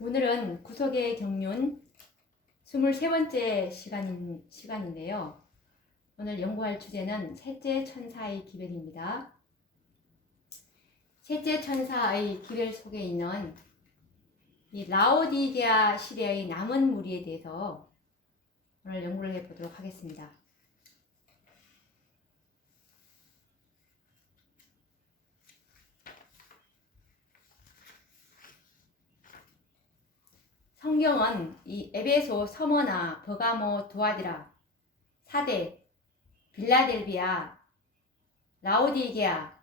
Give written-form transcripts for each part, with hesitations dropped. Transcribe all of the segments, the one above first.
오늘은 구속의 경륜 23번째 시간인데요. 오늘 연구할 주제는 셋째 천사의 기별입니다. 셋째 천사의 기별 속에 있는 이 라오디게아 시대의 남은 무리에 대해서 오늘 연구를 해보도록 하겠습니다. 성경은 이 에베소, 서머나, 버가모, 두아디라, 사대, 빌라델비아, 라오디게아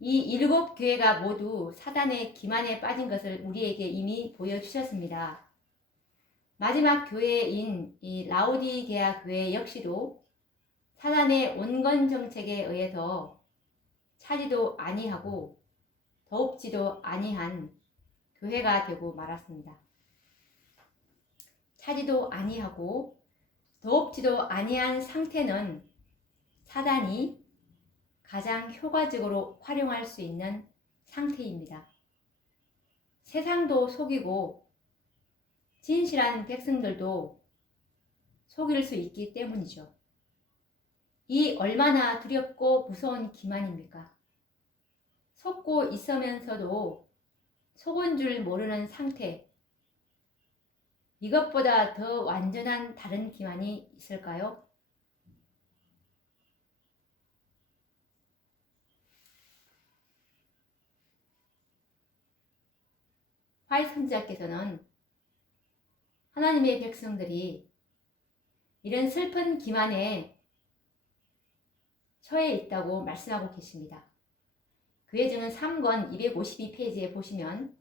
이 7교회가 모두 사단의 기만에 빠진 것을 우리에게 이미 보여주셨습니다. 마지막 교회인 이 라오디게아 교회 역시도 사단의 온건 정책에 의해서 차지도 아니하고 더웁지도 아니한 교회가 되고 말았습니다. 차지도 아니하고 더웁지도 아니한 상태는 사단이 가장 효과적으로 활용할 수 있는 상태입니다. 세상도 속이고 진실한 백성들도 속일 수 있기 때문이죠. 이 얼마나 두렵고 무서운 기만입니까? 속고 있으면서도 속은 줄 모르는 상태. 이것보다 더 완전한 다른 기만이 있을까요? 화이트 선지자께서는 하나님의 백성들이 이런 슬픈 기만에 처해 있다고 말씀하고 계십니다. 교회증은 3권 252페이지에 보시면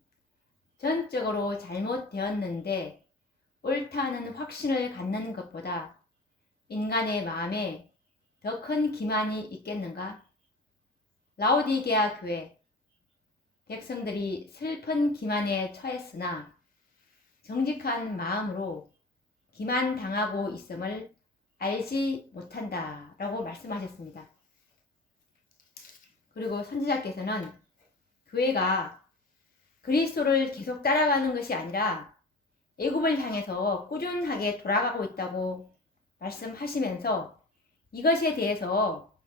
전적으로 잘못되었는데 옳다는 확신을 갖는 것보다 인간의 마음에 더 큰 기만이 있겠는가? 라오디게아 교회 백성들이 슬픈 기만에 처했으나 정직한 마음으로 기만당하고 있음을 알지 못한다 라고 말씀하셨습니다. 그리고 선지자께서는 교회가 그리스도를 계속 따라가는 것이 아니라 애굽을 향해서 꾸준하게 돌아가고 있다고 말씀하시면서 이것에 대해서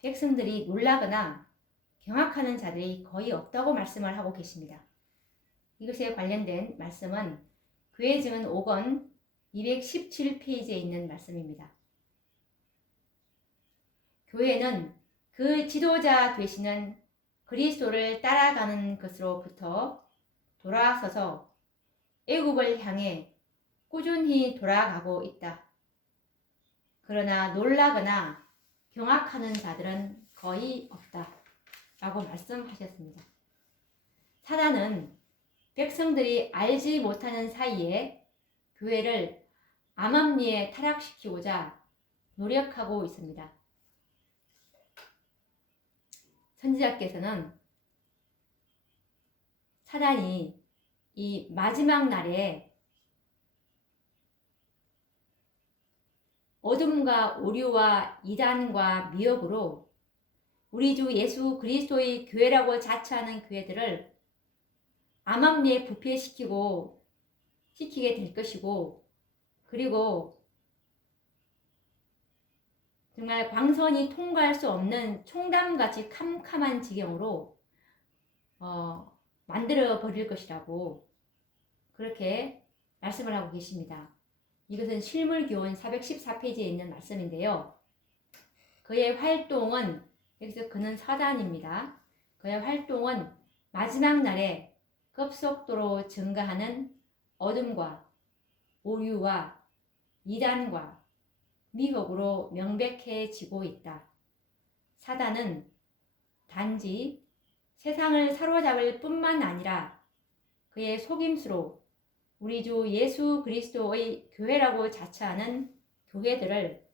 백성들이 놀라거나 경악하는 자들이 거의 없다고 말씀을 하고 계십니다. 이것에 관련된 말씀은 교회증은 5권 217페이지에 있는 말씀입니다. 교회는 그 지도자 되시는 그리스도를 따라가는 것으로부터 돌아서서 애굽을 향해 꾸준히 돌아가고 있다. 그러나 놀라거나 경악하는 자들은 거의 없다. 라고 말씀하셨습니다. 사단은 백성들이 알지 못하는 사이에 교회를 암암리에 타락시키고자 노력하고 있습니다. 선지자께서는 사단이 이 마지막 날에 어둠과 오류와 이단과 미혹으로 우리 주 예수 그리스도의 교회라고 자처하는 교회들을 암암리에 시키게 될 것이고, 그리고 정말 광선이 통과할 수 없는 총담같이 캄캄한 지경으로 만들어 버릴 것이라고 그렇게 말씀을 하고 계십니다. 이것은 실물교훈 414페이지에 있는 말씀인데요. 그의 활동은, 여기서 그는 사단입니다. 그의 활동은 마지막 날에 급속도로 증가하는 어둠과 오류와 이단과 미혹으로 명백해지고 있다. 사단은 단지 세상을 사로잡을 뿐만 아니라 그의 속임수로 우리 주 예수 그리스도의 교회라고 자처하는 교회들을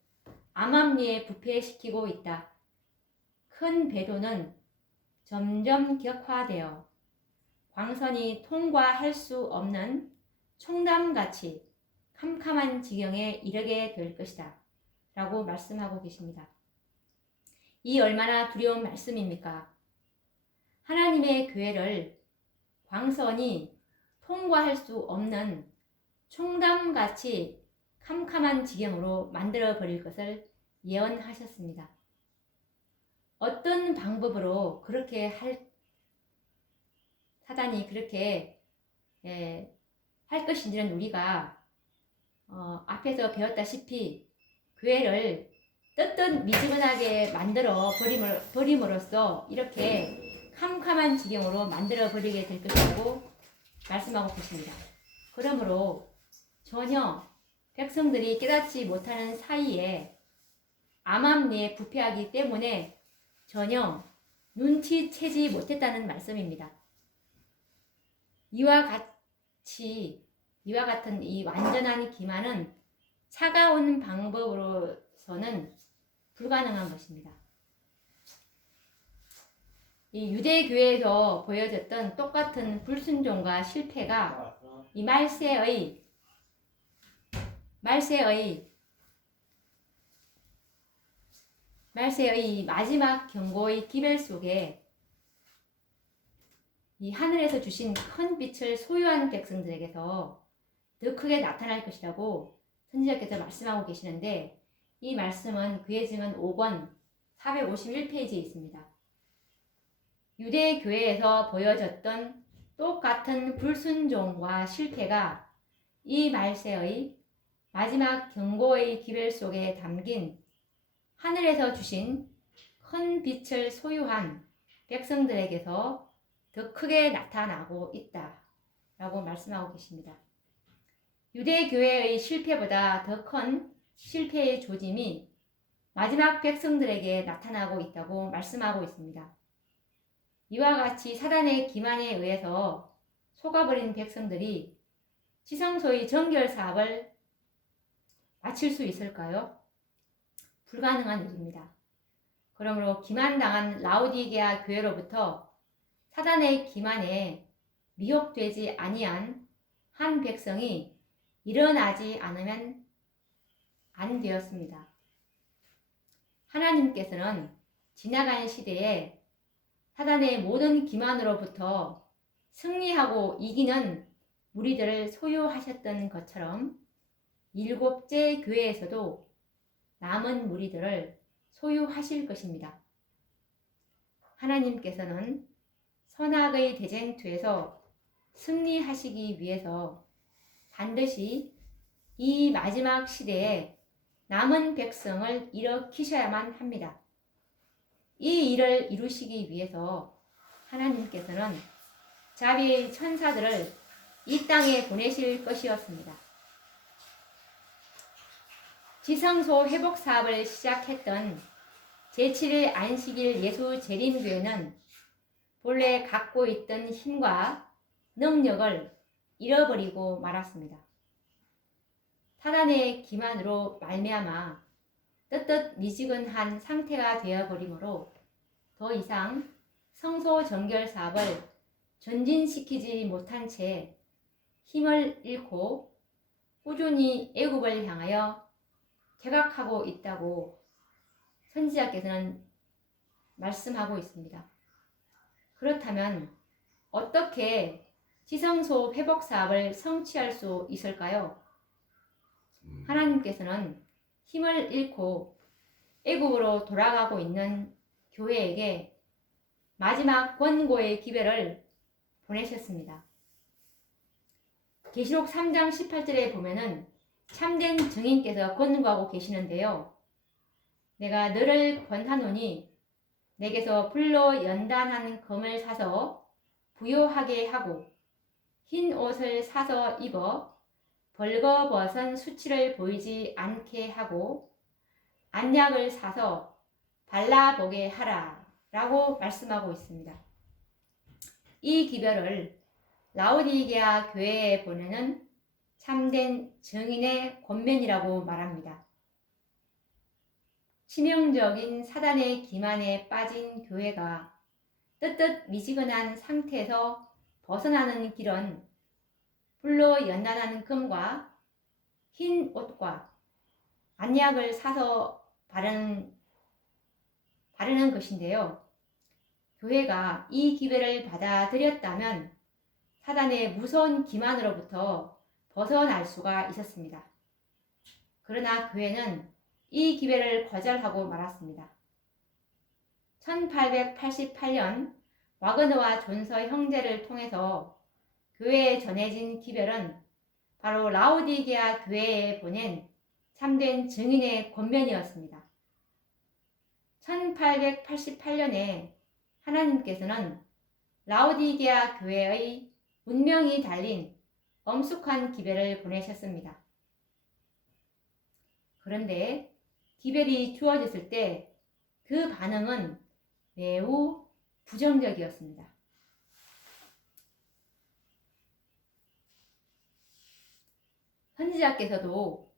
암암리에 부패시키고 있다. 큰 배도는 점점 격화되어 광선이 통과할 수 없는 총담같이 캄캄한 지경에 이르게 될 것이다. 라고 말씀하고 계십니다. 이 얼마나 두려운 말씀입니까? 하나님의 교회를 광선이 통과할 수 없는 총담같이 캄캄한 지경으로 만들어 버릴 것을 예언하셨습니다. 어떤 방법으로 그렇게 사단이 그렇게 할 것인지는 우리가 앞에서 배웠다시피 교회를 뜨뜻미지근하게 만들어 버림으로써 이렇게 캄캄한 지경으로 만들어 버리게 될 것이라고 말씀하고 계십니다. 그러므로 전혀 백성들이 깨닫지 못하는 사이에 암암리에 부패하기 때문에 전혀 눈치채지 못했다는 말씀입니다. 이와 같은 이 완전한 기만은 차가운 방법으로서는 불가능한 것입니다. 이 유대교회에서 보여졌던 똑같은 불순종과 실패가 이 말세의 마지막 경고의 기별 속에 이 하늘에서 주신 큰 빛을 소유한 백성들에게서 더 크게 나타날 것이라고 선지자께서 말씀하고 계시는데, 이 말씀은 그의 증언 5권 451페이지에 있습니다. 유대교회에서 보여졌던 똑같은 불순종과 실패가 이 말세의 마지막 경고의 기별 속에 담긴 하늘에서 주신 큰 빛을 소유한 백성들에게서 더 크게 나타나고 있다 라고 말씀하고 계십니다. 유대교회의 실패보다 더 큰 실패의 조짐이 마지막 백성들에게 나타나고 있다고 말씀하고 있습니다. 이와 같이 사단의 기만에 의해서 속아버린 백성들이 지성소의 정결 사업을 마칠 수 있을까요? 불가능한 일입니다. 그러므로 기만당한 라오디게아 교회로부터 사단의 기만에 미혹되지 아니한 한 백성이 일어나지 않으면 안 되었습니다. 하나님께서는 지나간 시대에 사단의 모든 기만으로부터 승리하고 이기는 무리들을 소유하셨던 것처럼 일곱째 교회에서도 남은 무리들을 소유하실 것입니다. 하나님께서는 선악의 대쟁투에서 승리하시기 위해서 반드시 이 마지막 시대에 남은 백성을 일으키셔야만 합니다. 이 일을 이루시기 위해서 하나님께서는 자비의 천사들을 이 땅에 보내실 것이었습니다. 지성소 회복 사업을 시작했던 제7일 안식일 예수 재림교회는 본래 갖고 있던 힘과 능력을 잃어버리고 말았습니다. 사단의 기만으로 말미암아 뜨뜻미지근한 상태가 되어버리므로 더 이상 성소 정결 사업을 전진시키지 못한 채 힘을 잃고 꾸준히 애굽을 향하여 개각하고 있다고 선지자께서는 말씀하고 있습니다. 그렇다면 어떻게 지성소 회복 사업을 성취할 수 있을까요? 하나님께서는 힘을 잃고 애굽으로 돌아가고 있는 교회에게 마지막 권고의 기별을 보내셨습니다. 계시록 3장 18절에 보면은 참된 증인께서 권고하고 계시는데요. 내가 너를 권하노니 내게서 불로 연단한 금을 사서 부요하게 하고 흰 옷을 사서 입어 벌거벗은 수치를 보이지 않게 하고 안약을 사서 발라보게 하라 라고 말씀하고 있습니다. 이 기별을 라오디게아 교회에 보내는 참된 증인의 권면이라고 말합니다. 치명적인 사단의 기만에 빠진 교회가 뜨뜻미지근한 상태에서 벗어나는 길은 불로 연단하는 금과 흰 옷과 안약을 사서 바르는 것인데요. 교회가 이 기별을 받아들였다면 사단의 무서운 기만으로부터 벗어날 수가 있었습니다. 그러나 교회는 이 기회를 거절하고 말았습니다. 1888년 와그너와 존서 형제를 통해서 교회에 전해진 기별은 바로 라오디게아 교회에 보낸 참된 증인의 권면이었습니다. 1888년에 하나님께서는 라오디게아 교회의 운명이 달린 엄숙한 기별을 보내셨습니다. 그런데 기별이 주어졌을 때 그 반응은 매우 부정적이었습니다. 선지자께서도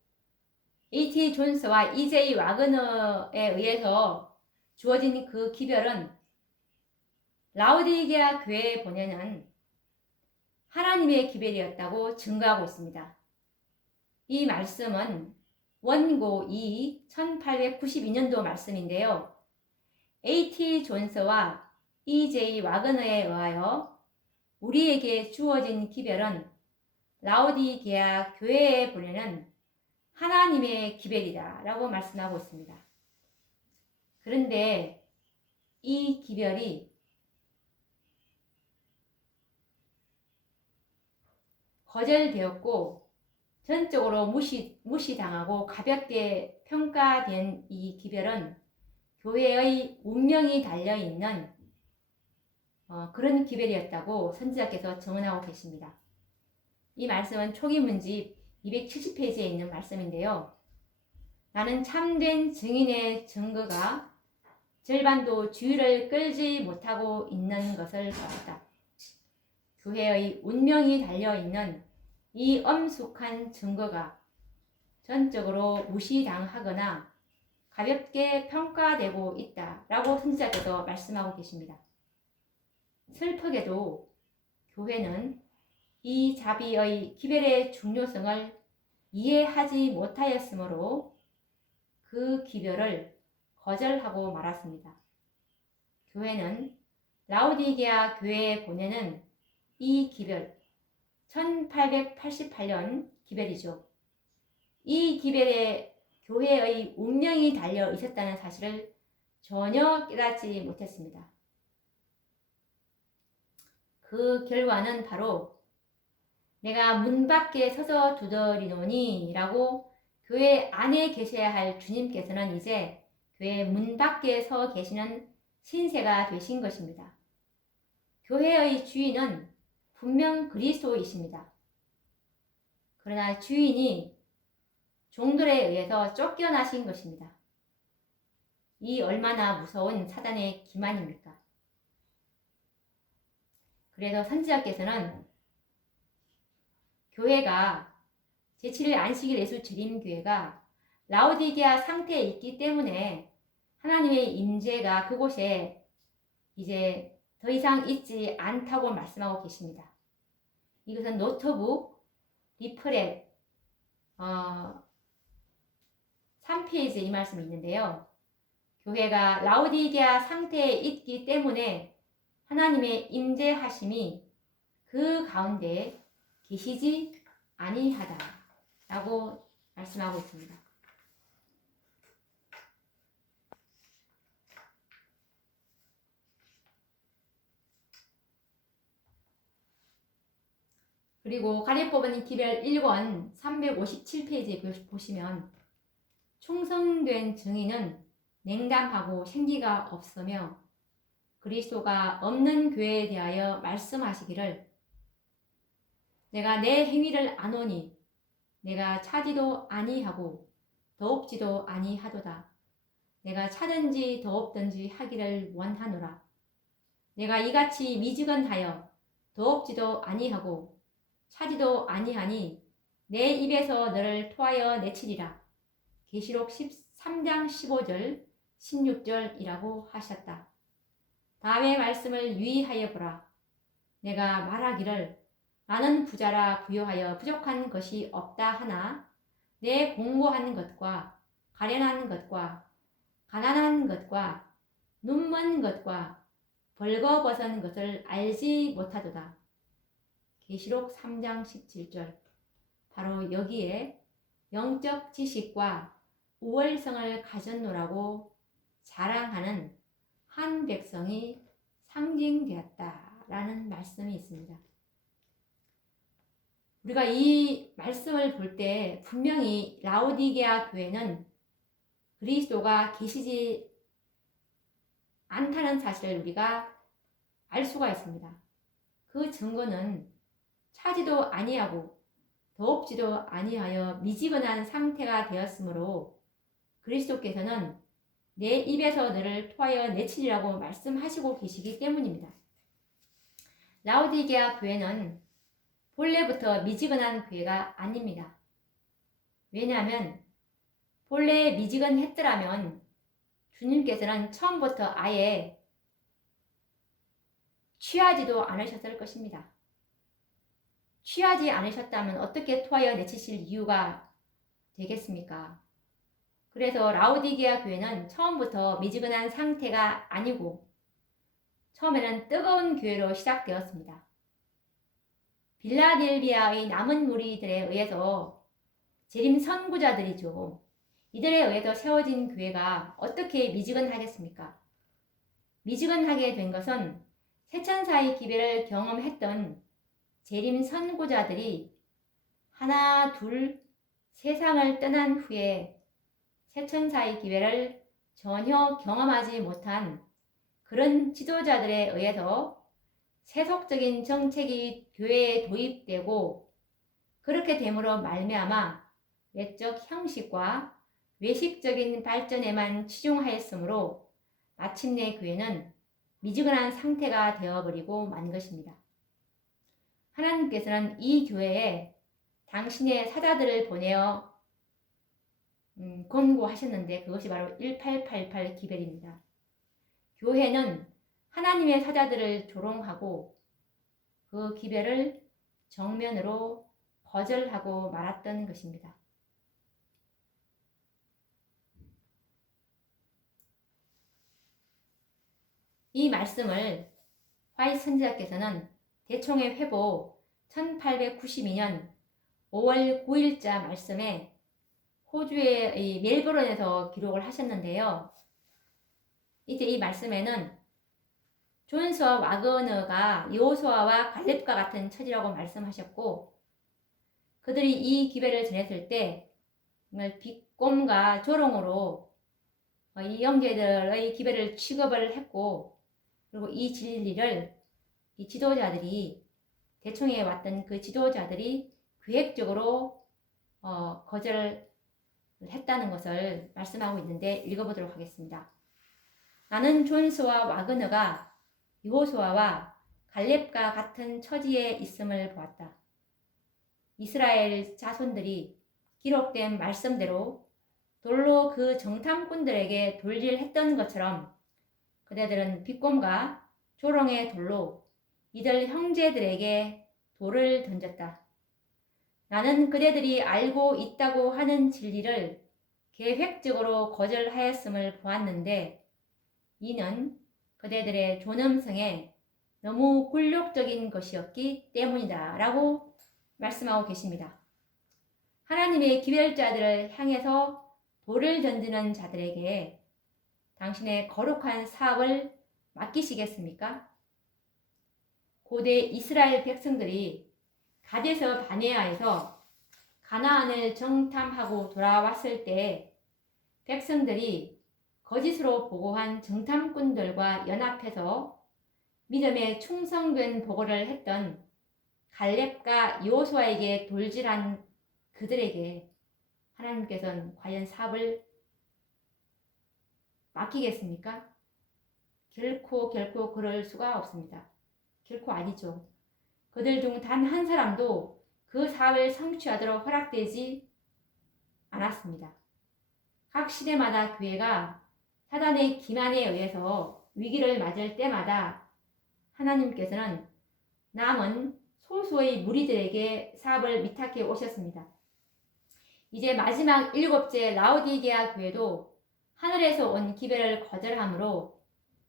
A.T. 존스와 E.J. 와그너에 의해서 주어진 그 기별은 라오디게아 교회에 보내는 하나님의 기별이었다고 증거하고 있습니다. 이 말씀은 원고 2 1892년도 말씀인데요. A.T. 존스와 E.J. 와그너에 의하여 우리에게 주어진 기별은 라오디게아 교회에 보내는 하나님의 기별이다 라고 말씀하고 있습니다. 그런데 이 기별이 거절되었고 전적으로 무시당하고 가볍게 평가된 이 기별은 교회의 운명이 달려있는 그런 기별이었다고 선지자께서 증언하고 계십니다. 이 말씀은 초기 문집 270페이지에 있는 말씀인데요. 나는 참된 증인의 증거가 절반도 주의를 끌지 못하고 있는 것을 보았다. 교회의 운명이 달려있는 이 엄숙한 증거가 전적으로 무시당하거나 가볍게 평가되고 있다라고 선지자께서 말씀하고 계십니다. 슬프게도 교회는 이 자비의 기별의 중요성을 이해하지 못하였으므로 그 기별을 거절하고 말았습니다. 교회는 라오디게아 교회에 보내는 이 기별, 1888년 기별이죠. 이 기별에 교회의 운명이 달려 있었다는 사실을 전혀 깨닫지 못했습니다. 그 결과는 바로 내가 문 밖에 서서 두드리노니 라고 교회 안에 계셔야 할 주님께서는 이제 교회 문 밖에 서 계시는 신세가 되신 것입니다. 교회의 주인은 분명 그리스도이십니다. 그러나 주인이 종들에 의해서 쫓겨나신 것입니다. 이 얼마나 무서운 사단의 기만입니까? 그래서 선지자께서는 교회가 제7일 안식일 예수 재림교회가 라오디게아 상태에 있기 때문에 하나님의 임재가 그곳에 이제 더 이상 있지 않다고 말씀하고 계십니다. 이것은 노트북 리플렛 3페이지에 이 말씀이 있는데요. 교회가 라오디게아 상태에 있기 때문에 하나님의 임재하심이 그 가운데 계시지 아니하다 라고 말씀하고 있습니다. 그리고 가려 뽑은 기별 1권 357페이지에 보시면 충성된 증인은 냉담하고 생기가 없으며 그리스도가 없는 교회에 대하여 말씀하시기를 내가 내 행위를 아노니 내가 차지도 아니하고 더없지도 아니하도다. 내가 차든지 더없든지 하기를 원하노라. 내가 이같이 미지근하여 더없지도 아니하고 차지도 아니하니 내 입에서 너를 토하여 내치리라. 계시록 13장 15절 16절이라고 하셨다. 다음의 말씀을 유의하여 보라. 내가 말하기를 나는 부자라 부요하여 부족한 것이 없다 하나 내 공고한 것과 가련한 것과 가난한 것과 눈먼 것과 벌거벗은 것을 알지 못하도다. 계시록 3장 17절. 바로 여기에 영적 지식과 우월성을 가졌노라고 자랑하는 한 백성이 상징되었다라는 말씀이 있습니다. 우리가 이 말씀을 볼 때 분명히 라오디게아 교회는 그리스도가 계시지 않다는 사실을 우리가 알 수가 있습니다. 그 증거는 차지도 아니하고 더웁지도 아니하여 미지근한 상태가 되었으므로 그리스도께서는 내 입에서 너를 토하여 내치리라고 말씀하시고 계시기 때문입니다. 라오디게아 교회는 본래부터 미지근한 교회가 아닙니다. 왜냐하면 본래 미지근했더라면 주님께서는 처음부터 아예 취하지도 않으셨을 것입니다. 취하지 않으셨다면 어떻게 토하여 내치실 이유가 되겠습니까? 그래서 라오디게아 교회는 처음부터 미지근한 상태가 아니고 처음에는 뜨거운 교회로 시작되었습니다. 빌라델비아의 남은 무리들에 의해서 재림 선구자들이죠. 이들에 의해서 세워진 교회가 어떻게 미지근하겠습니까? 미지근하게 된 것은 세천사의 기배를 경험했던 재림 선구자들이 하나 둘 세상을 떠난 후에 세천사의 기회를 전혀 경험하지 못한 그런 지도자들에 의해서 세속적인 정책이 교회에 도입되고 그렇게 됨으로 말미암아 외적 형식과 외식적인 발전에만 치중하였으므로 마침내 교회는 미지근한 상태가 되어버리고 만 것입니다. 하나님께서는 이 교회에 당신의 사자들을 보내어 권고하셨는데 그것이 바로 1888 기별입니다. 교회는 하나님의 사자들을 조롱하고 그 기별을 정면으로 거절하고 말았던 것입니다. 이 말씀을 화이트 선지자께서는 대총회 회보 1892년 5월 9일자 말씀에 호주의 멜버른에서 기록을 하셨는데요. 이때 이 말씀에는 존스와 와그너가 여호수아와 갈렙과 같은 처지라고 말씀하셨고 그들이 이 기별을 전했을 때 정말 비꼼과 조롱으로 이 형제들의 기별을 취급을 했고 그리고 이 진리를 이 지도자들이 대총회에 왔던 그 지도자들이 계획적으로 거절을 했다는 것을 말씀하고 있는데 읽어보도록 하겠습니다. 나는 존스와 와그너가 여호수아와 갈렙과 같은 처지에 있음을 보았다. 이스라엘 자손들이 기록된 말씀대로 돌로 그 정탐꾼들에게 돌질했던 것처럼 그대들은 비꼼과 조롱의 돌로 이들 형제들에게 돌을 던졌다. 나는 그대들이 알고 있다고 하는 진리를 계획적으로 거절하였음을 보았는데 이는 그대들의 존엄성에 너무 굴욕적인 것이었기 때문이다 라고 말씀하고 계십니다. 하나님의 기별자들을 향해서 돌을 던지는 자들에게 당신의 거룩한 사업을 맡기시겠습니까? 고대 이스라엘 백성들이 가데스 바네아에서 가나안을 정탐하고 돌아왔을 때 백성들이 거짓으로 보고한 정탐꾼들과 연합해서 믿음에 충성된 보고를 했던 갈렙과 여호수아에게 돌질한 그들에게 하나님께서는 과연 사업을 맡기겠습니까? 결코 그럴 수가 없습니다. 결코 아니죠. 그들 중 단 한 사람도 그 사업을 성취하도록 허락되지 않았습니다. 각 시대마다 교회가 사단의 기만에 의해서 위기를 맞을 때마다 하나님께서는 남은 소수의 무리들에게 사업을 위탁해 오셨습니다. 이제 마지막 7째 라오디게아 교회도 하늘에서 온 기별을 거절함으로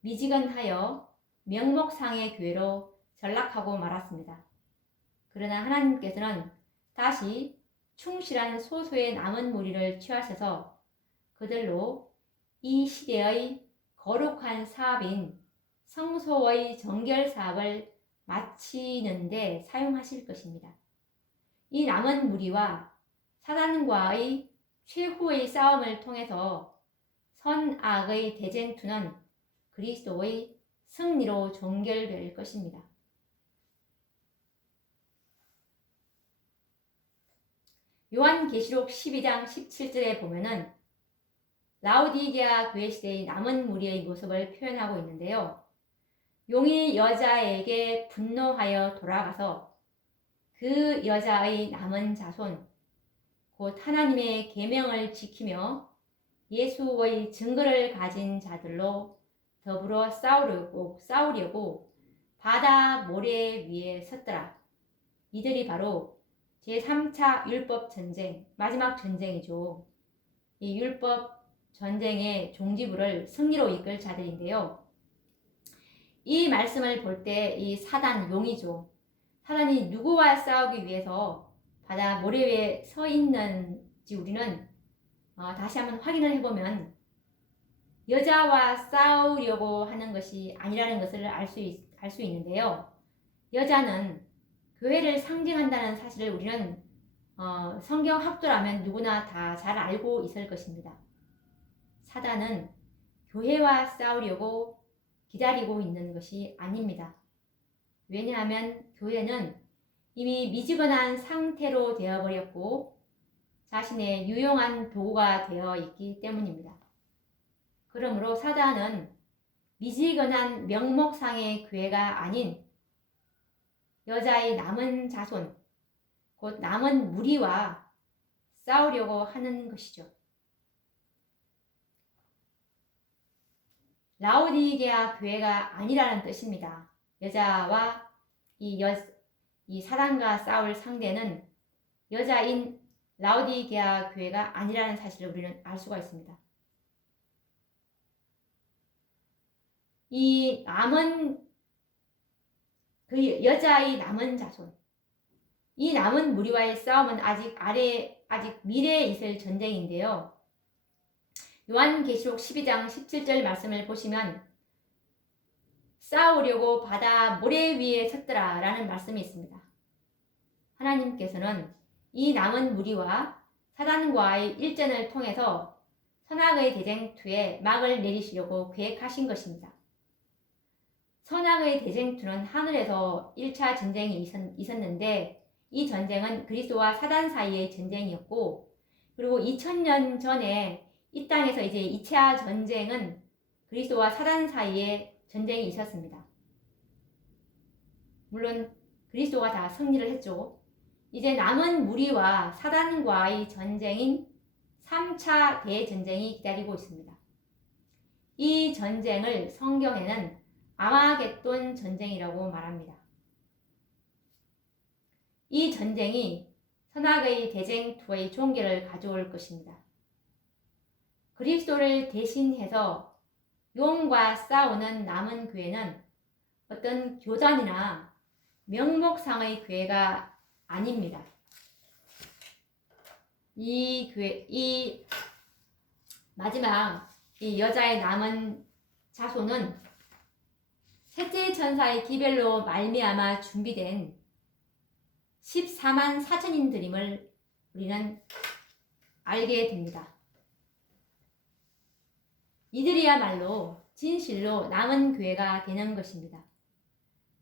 미지근하여 명목상의 교회로 전락하고 말았습니다. 그러나 하나님께서는 다시 충실한 소수의 남은 무리를 취하셔서 그들로 이 시대의 거룩한 사업인 성소의 정결 사업을 마치는 데 사용하실 것입니다. 이 남은 무리와 사단과의 최후의 싸움을 통해서 선악의 대쟁투는 그리스도의 승리로 종결될 것입니다. 요한계시록 12장 17절에 보면은 라오디게아 교회 시대의 남은 무리의 모습을 표현하고 있는데요. 용이 여자에게 분노하여 돌아가서 그 여자의 남은 자손, 곧 하나님의 계명을 지키며 예수의 증거를 가진 자들로 더불어 싸우려고 바다 모래 위에 섰더라. 이들이 바로 제3차 율법 전쟁, 마지막 전쟁이죠. 이 율법 전쟁의 종지부를 승리로 이끌 자들인데요. 이 말씀을 볼 때 이 사단, 용이죠. 사단이 누구와 싸우기 위해서 바다 모래 위에 서 있는지 우리는 다시 한번 확인을 해보면 여자와 싸우려고 하는 것이 아니라는 것을 알 수 있는데요. 여자는 교회를 상징한다는 사실을 우리는 성경 학도라면 누구나 다 잘 알고 있을 것입니다. 사단은 교회와 싸우려고 기다리고 있는 것이 아닙니다. 왜냐하면 교회는 이미 미지근한 상태로 되어버렸고 자신의 유용한 도구가 되어 있기 때문입니다. 그러므로 사단은 미지근한 명목상의 교회가 아닌 여자의 남은 자손, 곧 남은 무리와 싸우려고 하는 것이죠. 라오디게아 교회가 아니라는 뜻입니다. 여자와 이 사단과 싸울 상대는 여자인 라오디게아 교회가 아니라는 사실을 우리는 알 수가 있습니다. 이 남은 그 여자의 남은 자손, 이 남은 무리와의 싸움은 아직 미래에 있을 전쟁인데요. 요한계시록 12장 17절 말씀을 보시면 싸우려고 바다 모래 위에 섰더라 라는 말씀이 있습니다. 하나님께서는 이 남은 무리와 사단과의 일전을 통해서 선악의 대쟁투에 막을 내리시려고 계획하신 것입니다. 선악의 대쟁투는 하늘에서 1차 전쟁이 있었는데 이 전쟁은 그리스도와 사단 사이의 전쟁이었고, 그리고 2000년 전에 이 땅에서 이제 2차 전쟁은 그리스도와 사단 사이에 전쟁이 있었습니다. 물론 그리스도가 다 승리를 했죠. 이제 남은 무리와 사단과의 전쟁인 3차 대전쟁이 기다리고 있습니다. 이 전쟁을 성경에는 아마겟돈 전쟁이라고 말합니다. 이 전쟁이 선악의 대쟁투의 종결을 가져올 것입니다. 그리스도를 대신해서 용과 싸우는 남은 교회는 어떤 교단이나 명목상의 교회가 아닙니다. 이 마지막 이 여자의 남은 자손은 셋째 천사의 기별로 말미암아 준비된 14만 4천인들임을 우리는 알게 됩니다. 이들이야말로 진실로 남은 교회가 되는 것입니다.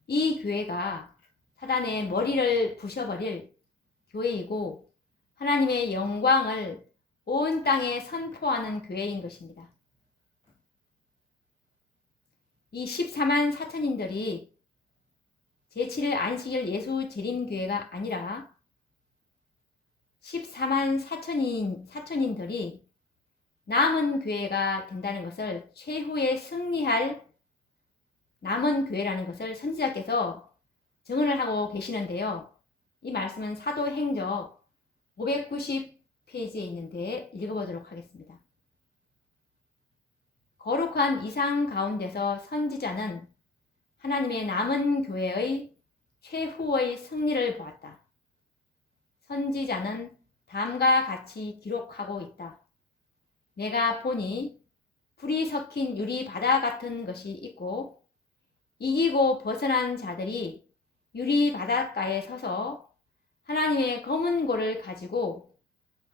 이 교회가 사단의 머리를 부셔버릴 교회이고 하나님의 영광을 온 땅에 선포하는 교회인 것입니다. 이 14만 4천인들이 제7일 안식일 예수 재림교회가 아니라 14만 4천인들이 남은 교회가 된다는 것을, 최후에 승리할 남은 교회라는 것을 선지자께서 증언을 하고 계시는데요. 이 말씀은 사도행적 590페이지에 있는데 읽어보도록 하겠습니다. 거룩한 이상 가운데서 선지자는 하나님의 남은 교회의 최후의 승리를 보았다. 선지자는 다음과 같이 기록하고 있다. 내가 보니 불이 섞인 유리 바다 같은 것이 있고 이기고 벗어난 자들이 유리 바닷가에 서서 하나님의 검은 고를 가지고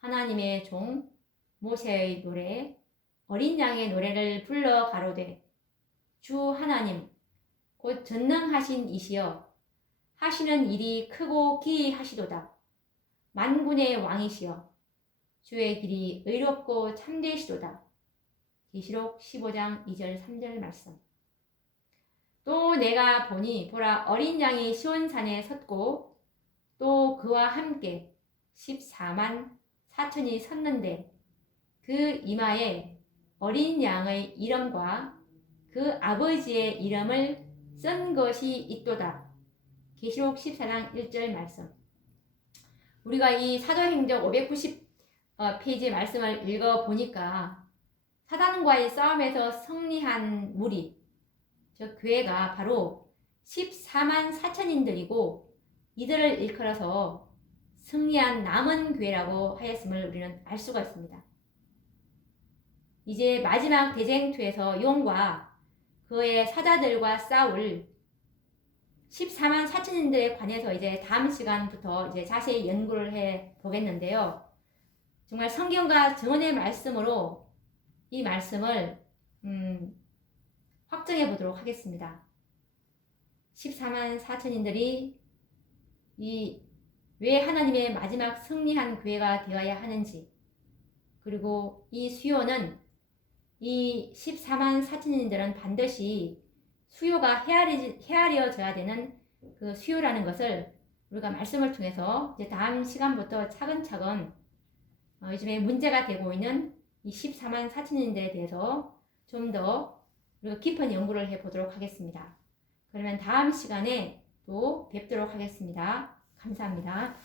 하나님의 종 모세의 노래 어린 양의 노래를 불러 가로되 주 하나님 곧 전능하신 이시여 하시는 일이 크고 기이하시도다. 만군의 왕이시여 주의 길이 의롭고 참되시도다. 계시록 15장 2절 3절 말씀. 또 내가 보니 보라 어린 양이 시온산에 섰고 또 그와 함께 14만 4천이 섰는데 그 이마에 어린 양의 이름과 그 아버지의 이름을 쓴 것이 있도다. 계시록 14장 1절 말씀. 우리가 이 사도행전 590페이지 말씀을 읽어보니까 사단과의 싸움에서 승리한 무리, 즉 교회가 바로 14만 4천인들이고 이들을 일컬어서 승리한 남은 교회라고 하였음을 우리는 알 수가 있습니다. 이제 마지막 대쟁투에서 용과 그의 사자들과 싸울 14만 4천인들에 관해서 이제 다음 시간부터 이제 자세히 연구를 해 보겠는데요. 정말 성경과 증언의 말씀으로 이 말씀을 확정해 보도록 하겠습니다. 14만 4천인들이 왜 하나님의 마지막 승리한 교회가 되어야 하는지, 그리고 이 수요는 이 14만 4천인들은 반드시 수요가 헤아려져야 되는 그 수요라는 것을 우리가 말씀을 통해서 이제 다음 시간부터 차근차근 요즘에 문제가 되고 있는 이 14만 4천인들에 대해서 좀 더 우리가 깊은 연구를 해보도록 하겠습니다. 그러면 다음 시간에 또 뵙도록 하겠습니다. 감사합니다.